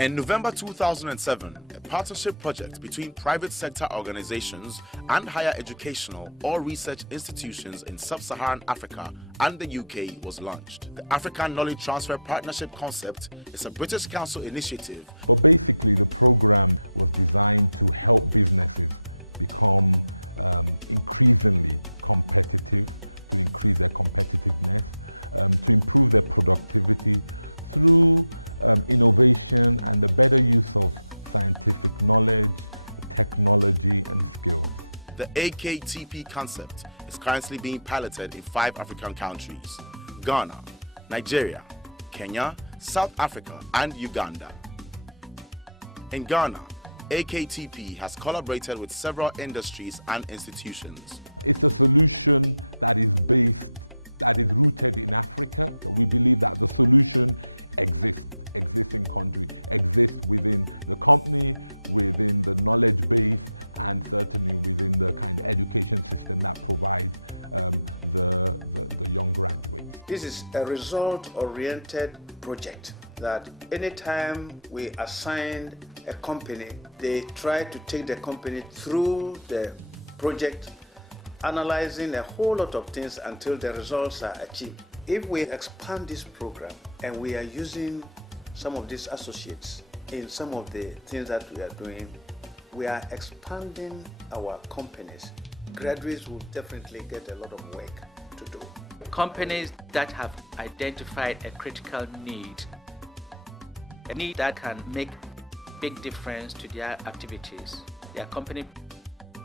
In November 2007, a partnership project between private sector organizations and higher educational or research institutions in sub-Saharan Africa and the UK was launched. The African Knowledge Transfer Partnership concept is a British Council initiative. But basically, the program was designed to help businesses become increasingly competitive, to increase their competitiveness, to improve their productivity through innovation and the better use of scientific knowledge, technology and skills. The Aktp concept is currently being piloted in 5 African countries: Ghana, Nigeria, Kenya, South Africa and Uganda. In Ghana, Aktp has collaborated with several industries and institutions. It's a solution that is rooted in Africa. We believe that the solution exists in country, exists within the company, within the knowledge base, and certainly within the kind of education system that provides the young graduates. This is a result-oriented project that anytime we assign a company, they try to take the company through the project, analyzing a whole lot of things until the results are achieved. If we expand this program and we are using some of these associates in some of the things that we are doing, we are expanding our companies. Graduates will definitely get a lot of work to do. Companies that have identified a critical need, a need that can make big difference to their activities, their company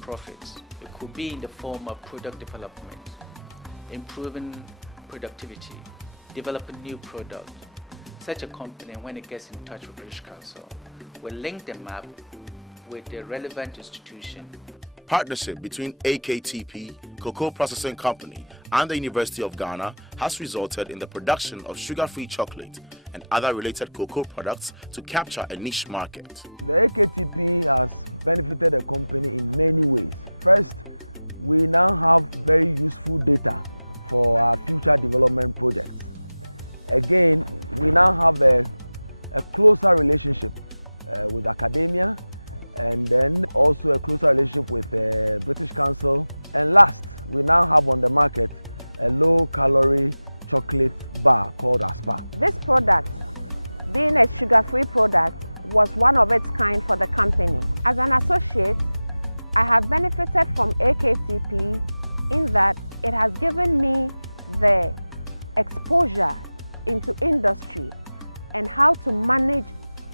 profits. It could be in the form of product development, improving productivity, developing new products. Such a company, when it gets in touch with British Council, will link them up with the relevant institution. Partnership between Aktp, Cocoa Processing Company, and the University of Ghana has resulted in the production of sugar-free chocolate and other related cocoa products to capture a niche market. The Aktp has benefited the company in many ways. First, we now have very useful data for our future development projects. Again, we now have a closer relationship with academia, and then also a closer relationship with the British Council. And last, we now have on the market a low-calorie chocolate bar called Aspa. This product, being a sugar-free product, was one of its kind for the company. As an associate, I have benefited from Aktp in that it has given me the exposure into industry and how to manage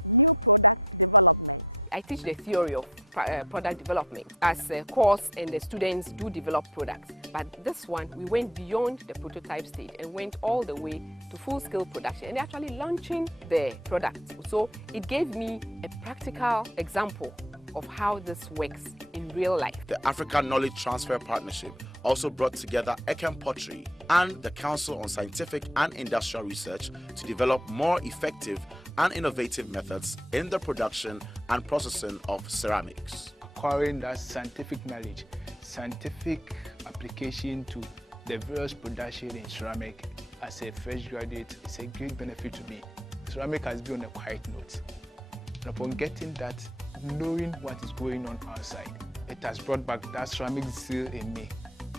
new product development. I teach the theory of product development as a course, and the students do develop products. But this one, we went beyond the prototype stage and went all the way to full-scale production and actually launching the product. So it gave me a practical example of how this works in real life. The African Knowledge Transfer Partnership also brought together Ekem Pottery and the Council on Scientific and Industrial Research to develop more effective and innovative methods in the production and processing of ceramics. Acquiring that scientific knowledge, scientific application to the various production in ceramic as a fresh graduate is a great benefit to me. Ceramic has been on a quiet note. And upon getting that, knowing what is going on outside, it has brought back that ceramic zeal in me.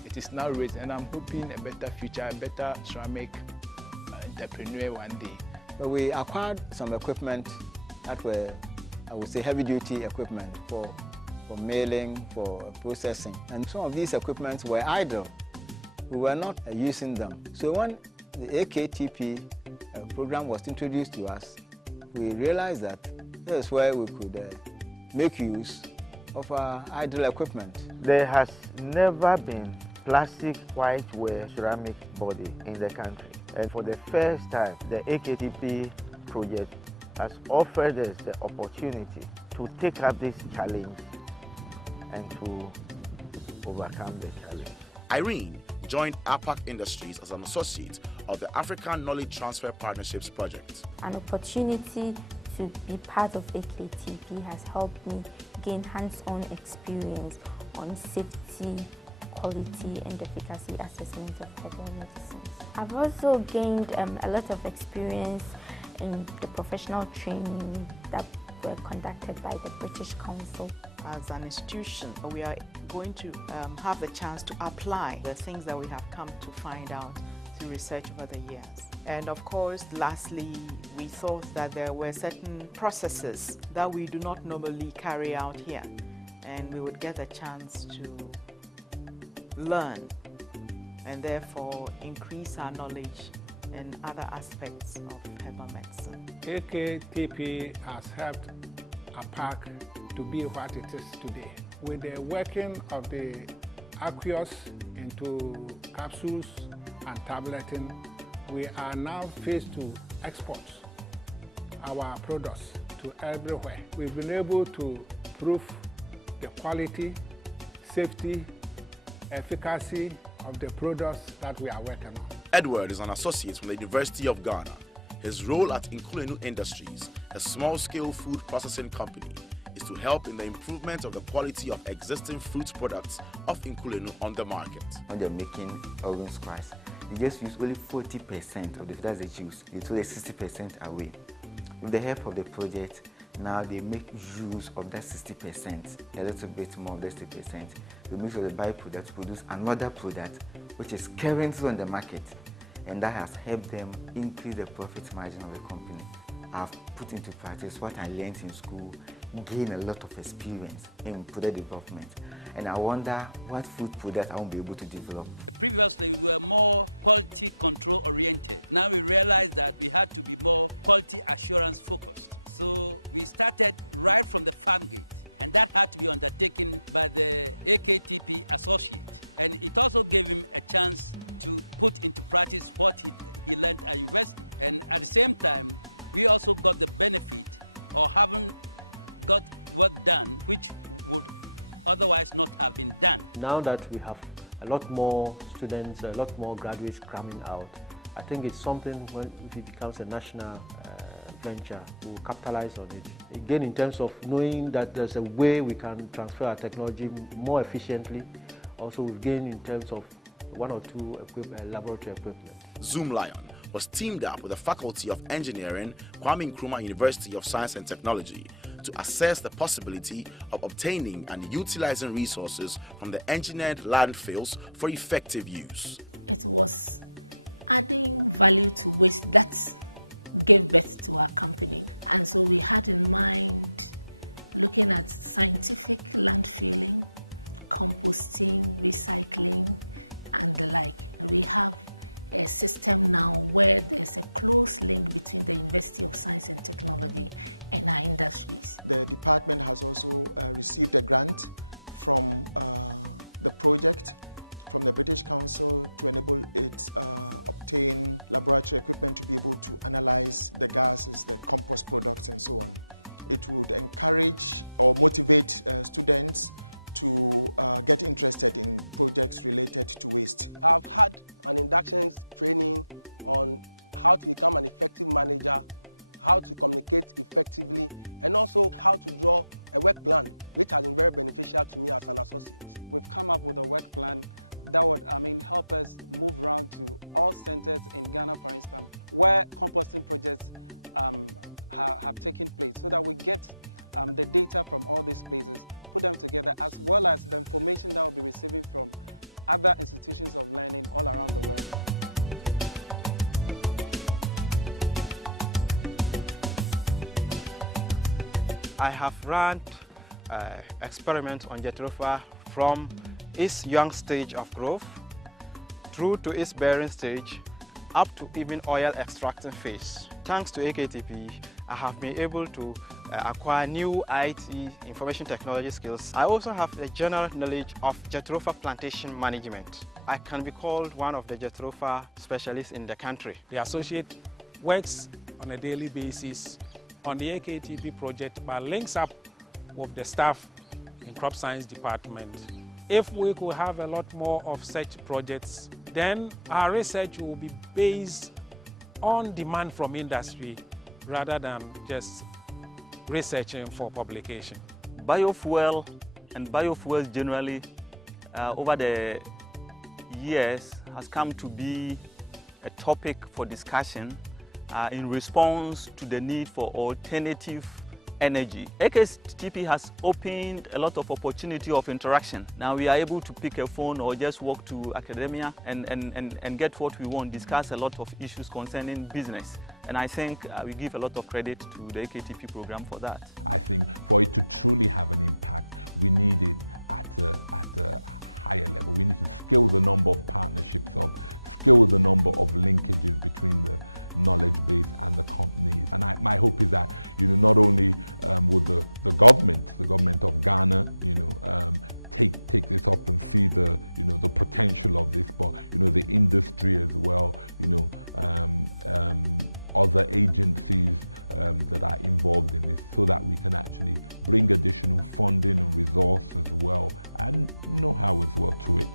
It is now raised, and I'm hoping a better future, a better ceramic entrepreneur one day. But we acquired some equipment that were, I would say, heavy-duty equipment for milling, for processing. And some of these equipments were idle. We were not using them. So when the Aktp program was introduced to us, we realized that this is where we could make use of our idle equipment. There has never been plastic whiteware ceramic body in the country. And for the first time, the Aktp project has offered us the opportunity to take up this challenge and to overcome the challenge. Irene joined APAC Industries as an associate of the African Knowledge Transfer Partnerships project. An opportunity to be part of AKTP has helped me gain hands-on experience on safety, quality and efficacy assessment of herbal medicines. I've also gained a lot of experience in the professional training that were conducted by the British Council. As an institution, we are going to have the chance to apply the things that we have come to find out through research over the years. And of course, lastly, we thought that there were certain processes that we do not normally carry out here, and we would get a chance to learn and therefore increase our knowledge in other aspects of herbal medicine. AKTP has helped APAC to be what it is today. With the working of the aqueous into capsules and tableting, we are now faced to export our products to everywhere. We've been able to prove the quality, safety, efficacy of the products that we are working on. Edward is an associate from the University of Ghana. His role at Nkulenu Industries, a small-scale food processing company, is to help in the improvement of the quality of existing fruit products of Nkulenu on the market. When they're making orange squash, they just use only 40% of the that they choose. They throw the 60% away. With the help of the project, now they make use of that 60%, a little bit more of that 60%. They make sure the byproduct to produce another product which is currently on the market, and that has helped them increase the profit margin of the company. I've put into practice what I learned in school, gained a lot of experience in product development, and I wonder what food product I won't be able to develop. Previously, we were more quality control oriented. Now we realized that we had to be more quality assurance focused. So we started right from the farm gate, and that had to be undertaken by the AKTP associate. And it also gave him a chance to put into practice what he learned at university. And at the same time, we also got the benefit of having got work done which would otherwise not have been done. Now that we have a lot more students, a lot more graduates coming out, I think it's something when if it becomes a national venture, we'll capitalize on it. Again, in terms of knowing that there's a way we can transfer our technology more efficiently, also we've gained in terms of 1 or 2 laboratory equipment. Zoom Lion was teamed up with the Faculty of Engineering, Kwame Nkrumah University of Science and Technology, to assess the possibility of obtaining and utilizing resources from the engineered landfills for effective use. It was adding value to waste that gave birth to our company. And so we had in mind looking at scientific landfilling, composting, recycling, and the like. We have a system now where there's a close link between the University of Science and Technology and our industries. The department has also received a grant from the project from the British Council to enable it obtain laboratory equipment to be able to analyze the gases, the compost products and so on. It would encourage or motivate students to get interested in projects related to waste. I've had an induction training on how to become an effective manager, how to communicate effectively, and also how to draw a work plan, which has been very beneficial to me as an associate. We've come up with a work plan that would, help us move around to all centers in Ghana, for instance, where composting projects have taken place, so that we get the data from all these places, put them together, as well as the information that we'll be receiving from other institutions of learning all around the world. I have run experiments on jatropha from its young stage of growth through to its bearing stage, up to even oil extracting phase. Thanks to AKTP, I have been able to acquire new IT information technology skills. I also have a general knowledge of jatropha plantation management. I can be called one of the jatropha specialists in the country. The associate works on a daily basis on the AKTP project, but links up with the staff in crop science department. If we could have a lot more of such projects, then our research will be based on demand from industry rather than just researching for publication. Biofuel and biofuels generally over the years has come to be a topic for discussion in response to the need for alternative energy. Aktp has opened a lot of opportunity of interaction. Now we are able to pick a phone or just walk to academia and get what we want, discuss a lot of issues concerning business. And I think we give a lot of credit to the Aktp program for that. I think for it to truly have an impact, we need it at a higher level. We need to scale the number of partnerships up, scale the number of linkages between the knowledge base and the companies. And my hope is that, not only would the government of Ghana, take this up and see the the potential of this, but the industry as well, other agencies that are involved in this, so that we can actually bring additional funding and resource as well, and know-how as well to it.